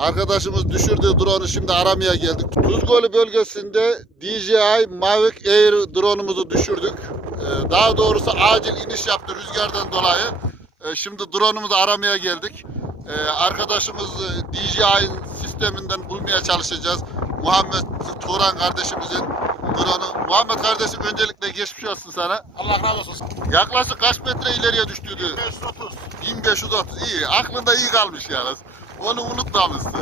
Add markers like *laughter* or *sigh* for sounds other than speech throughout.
Arkadaşımız düşürdüğü drone'u şimdi aramaya geldik. Tuzgölü bölgesinde DJI Mavic Air drone'umuzu düşürdük. Ee, Daha doğrusu acil iniş yaptı rüzgardan dolayı. Ee, Şimdi drone'umuzu aramaya geldik. Ee, Arkadaşımız e, DJI'nin sisteminden bulmaya çalışacağız. Muhammed Turan kardeşimizin drone'u. Muhammed kardeşim öncelikle geçmiş olsun sana. Allah razı olsun. Yaklaşık kaç metre ileriye düştüydü? 530. 1530 iyi. Aklında iyi kalmış yalnız. Onu unutmamışsın.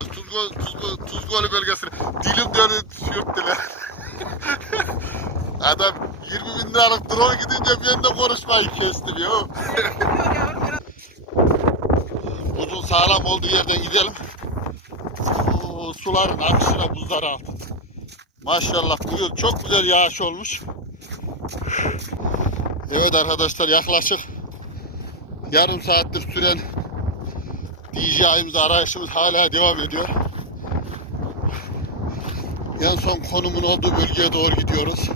Tuzgol, Tuzgol, Tuzgolu bölgesine dilim dönü sürttüler. *laughs* Adam 20 bin liralık drone gidince ben de konuşmayı kestim ya. *laughs* Uzun sağlam olduğu yerden gidelim. Oo, suların akışına buzlar aldı. Maşallah bu yıl çok güzel yağış olmuş. Evet arkadaşlar yaklaşık yarım saattir süren DJI'miz arayışımız hala devam ediyor. En son konumun olduğu bölgeye doğru gidiyoruz.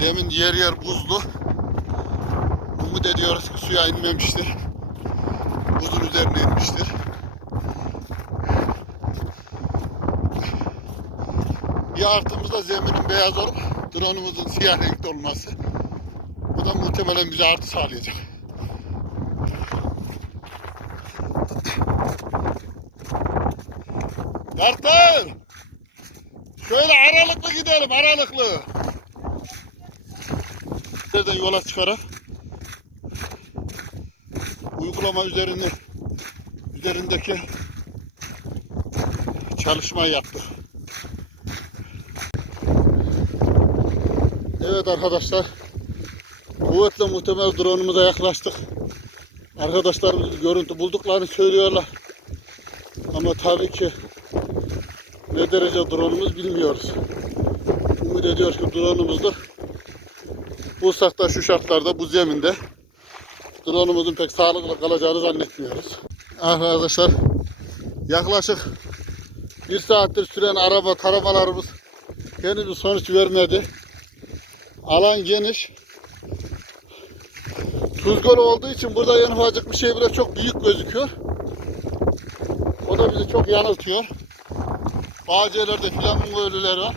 Zemin yer yer buzlu. Umut ediyoruz ki suya inmemiştir. Buzun üzerine inmiştir. Bir artımız da zeminin beyaz olup drone'umuzun siyah renkte olması. Bu da muhtemelen bize artı sağlayacak. Kartal! Şöyle aralıklı gidelim, aralıklı. Nereden yola çıkarak uygulama üzerinde üzerindeki çalışmayı yaptık. Evet arkadaşlar. Kuvvetle muhtemel drone'umuza yaklaştık. Arkadaşlarımız görüntü bulduklarını söylüyorlar. Ama tabii ki ne derece drone'umuz bilmiyoruz. Umut ediyoruz ki drone'umuzda bulsak da şu şartlarda bu zeminde drone'umuzun pek sağlıklı kalacağını zannetmiyoruz. Arkadaşlar yaklaşık bir saattir süren araba taramalarımız henüz bir sonuç vermedi. Alan geniş. Tuzgol olduğu için burada en ufacık bir şey bile çok büyük gözüküyor. O da bizi çok yanıltıyor. Bazı yerlerde flamingo ölüler var.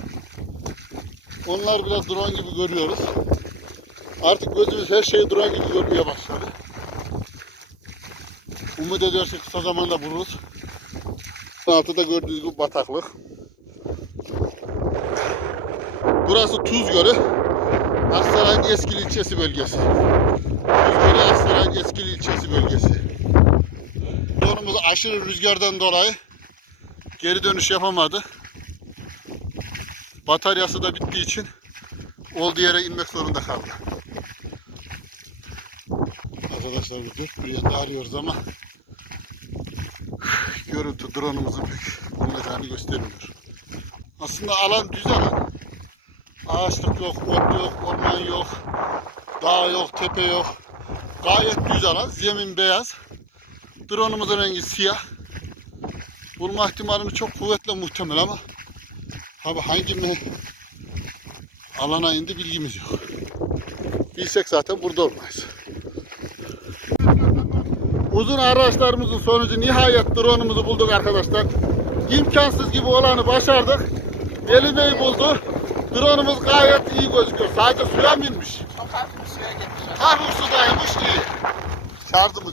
Onlar bile drone gibi görüyoruz. Artık gözümüz her şeyi drone gibi görmeye başladı. Umut ediyoruz ki kısa zamanda buluruz. Altıda gördüğünüz gibi bataklık. Burası Tuz Gölü. Aksaray'ın Eskili ilçesi bölgesi. Tuzgölü Aksaray'ın Eskili ilçesi bölgesi. Yolumuz aşırı rüzgardan dolayı geri dönüş yapamadı. Bataryası da bittiği için olduğu yere inmek zorunda kaldı. Arkadaşlar bir dört bir yanda arıyoruz ama görüntü drone'umuzun pek olacağını göstermiyor. Aslında alan düz alan. Ağaçlık yok, ot yok, orman yok, dağ yok, tepe yok. Gayet düz alan, zemin beyaz. Drone'umuzun rengi siyah. Bulma ihtimalimiz çok kuvvetle muhtemel ama tabi hangi mi alana indi bilgimiz yok. Bilsek zaten burada olmayız. Uzun araçlarımızın sonucu nihayet drone'umuzu bulduk arkadaşlar. İmkansız gibi olanı başardık. Deli Bey buldu. Drone'umuz gayet iyi gözüküyor. Sadece suya mı inmiş? Hafif suya gitmiş. Hafif sudaymış iyi. Çağırdı mı?